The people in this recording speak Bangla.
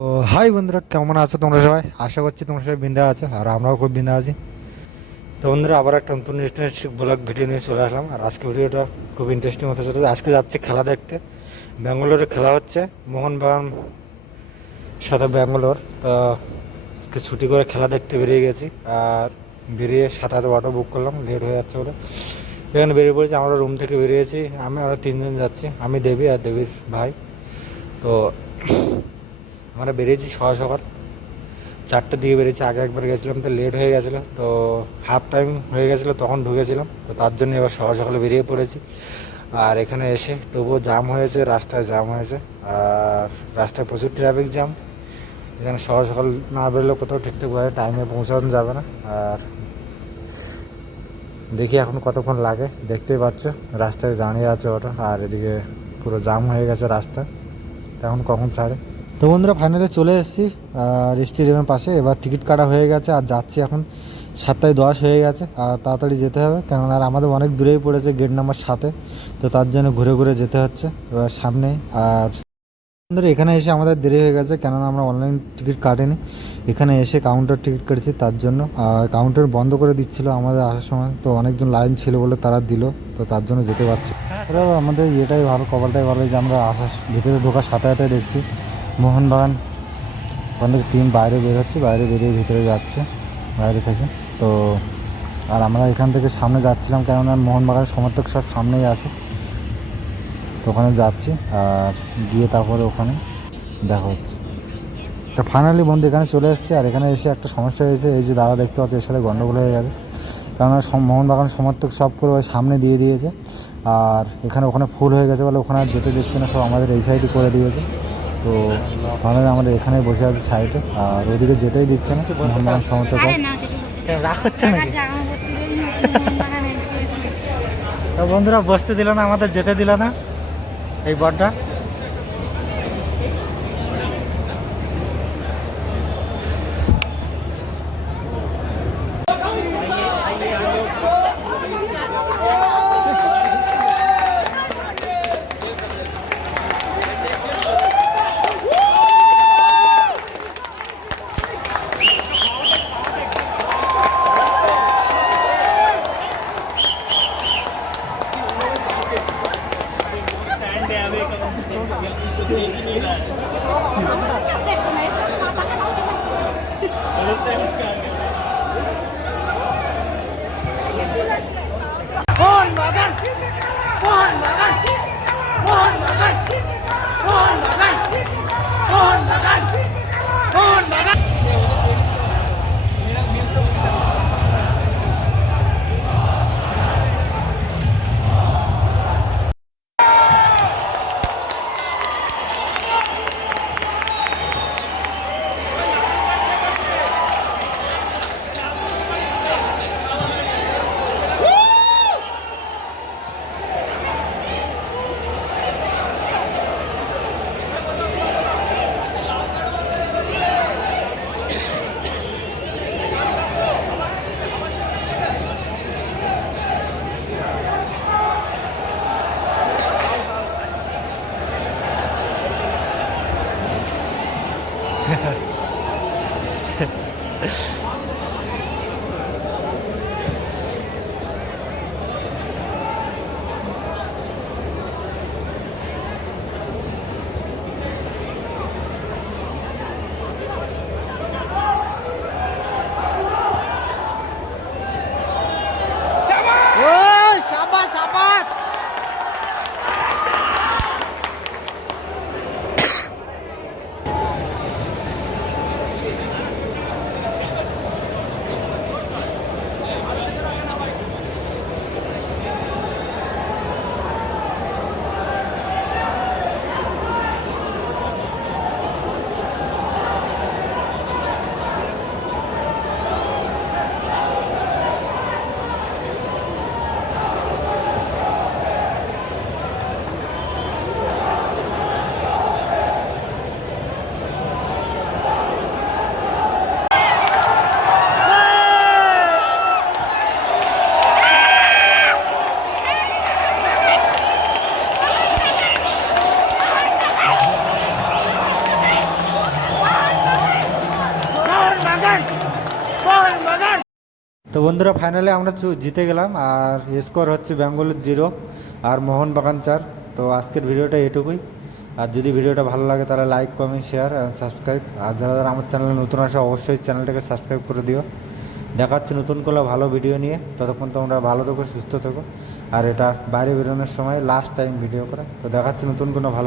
তো হাই বন্ধুরা, কেমন আছো তোমরা সবাই? আশা করছি তোমরা সবাই বিন্দা আছো, আর আমরাও খুব বিন্দা আছি। তো বন্ধুরা, আবার একটা নতুন ইন্টারেস্টিং ব্লগ ভিডিও নিয়ে চলে আসলাম। আর আজকে ভিডিওটা খুব ইন্টারেস্টিং হতে চলেছে। আজকে যাচ্ছি খেলা দেখতে। ব্যাঙ্গালোরে খেলা হচ্ছে, মোহনবাগান সাথে ব্যাঙ্গালোর। তো আজকে ছুটি করে খেলা দেখতে বেরিয়ে গেছি। আর বেরিয়ে সাথে অটো বুক করলাম, লেট হয়ে যাচ্ছে বলে এখানে বেরিয়ে পড়েছি। আমরা রুম থেকে বেরিয়েছি, আমরা তিনজন যাচ্ছি, আমি দেবী আর দেবীর ভাই। তো আমরা বেরিয়েছি সকাল সকাল 4টার দিকে বেরিয়েছি। আগে একবার গেছিলাম, তো লেট হয়ে গেছিলো, তো হাফ টাইম হয়ে গেছিলো, তখন ঢুকেছিলাম। তো তার জন্য এবার সকাল সকালে বেরিয়ে পড়েছি। আর এখানে এসে তবুও জাম হয়েছে, রাস্তায় জাম হয়েছে। আর রাস্তায় প্রচুর ট্রাফিক জ্যাম। এখানে সকাল সকাল না বেরোলেও কোথাও ঠিকঠাকভাবে টাইমে পৌঁছানো যাবে না। আর দেখি এখন কতক্ষণ লাগে, দেখতেই পাচ্ছ রাস্তায় দাঁড়িয়ে আছে ওটা। আর এদিকে পুরো জাম হয়ে গেছে রাস্তা, এখন কখন ছাড়ে। তো বন্ধুরা, ফাইনালি চলে এসেছি স্টেডিয়ামের পাশে। এবার টিকিট কাটা হয়ে গেছে, আর যাচ্ছি এখন। 7:10 হয়ে গেছে, আর তাড়াতাড়ি যেতে হবে, কেননা আর আমাদের অনেক দূরেই পড়েছে গেট নাম্বার 7-এ। তো তার জন্য ঘুরে ঘুরে যেতে হচ্ছে এবার সামনে। আর বন্ধুরা, এখানে এসে আমাদের দেরি হয়ে গেছে, কেননা আমরা অনলাইন টিকিট কাটিনি। এখানে এসে কাউন্টার টিকিট কেটেছি তার জন্য। আর কাউন্টার বন্ধ করে দিচ্ছিল আমাদের আসার সময়, তো অনেকজন লাইন ছিল বলে তারা দিল। তো তার জন্য যেতে পারছি। আমাদের এটাই ভালো, কপালটাই ভালো যে আমরা আসার ভিতরে ঢোকার সাথে সাথে দেখছি মোহনবাগান ওখান থেকে টিম বাইরে বের হচ্ছে, বাইরে বেরিয়ে ভিতরে যাচ্ছে বাইরে থেকে। তো আর আমরা এখান থেকে সামনে যাচ্ছিলাম, কেননা মোহনবাগানের সমর্থক সব সামনেই আছে। তো ওখানে যাচ্ছি, আর গিয়ে তারপরে ওখানে দেখা হচ্ছে। তো ফাইনালি বন্ধু এখানে চলে এসেছি। আর এখানে এসে একটা সমস্যা হয়েছে, এই যে দাদা দেখতে পাচ্ছে, এর সাথে গন্ডগোল হয়ে গেছে। কেননা মোহনবাগান সমর্থক সব পুরো সামনে দিয়ে দিয়েছে। আর ওখানে ফুল হয়ে গেছে বলে ওখানে আর যেতে দিচ্ছে না, সব আমাদের এই সাইডই করে দিয়েছে। তো ফাইনালি আমরা এখানে বসে আছি সাইডে, আর ওদিকে যেতেই দিচ্ছে না মোহনবাগান সমর্থক। রাগ হচ্ছে নাকি? তো বন্ধুরা, বসতে দিল না, আমাদের যেতে দিল না এই বরটা। তো বন্ধুরা ফাইনালে আমরা জিতে গেলাম, আর স্কোর হচ্ছে ব্যাঙ্গালোর 0 আর মোহনবাগান 4। তো আজকের ভিডিওটা এটুকুই। আর যদি ভিডিওটা ভালো লাগে তাহলে like, comment, share and subscribe. আর যারা যারা আমার চ্যানেলে নতুন আসে অবশ্যই চ্যানেলটাকে সাবস্ক্রাইব করে দিও। দেখা হচ্ছে নতুন কোনো ভালো ভিডিও নিয়ে। ততক্ষণ তোমরা ভালো থেকো, সুস্থ থেকো। আর এটা বাইরে বেরোনোর সময় লাস্ট টাইম ভিডিও করা। তো দেখা হচ্ছে নতুন কোনো ভালো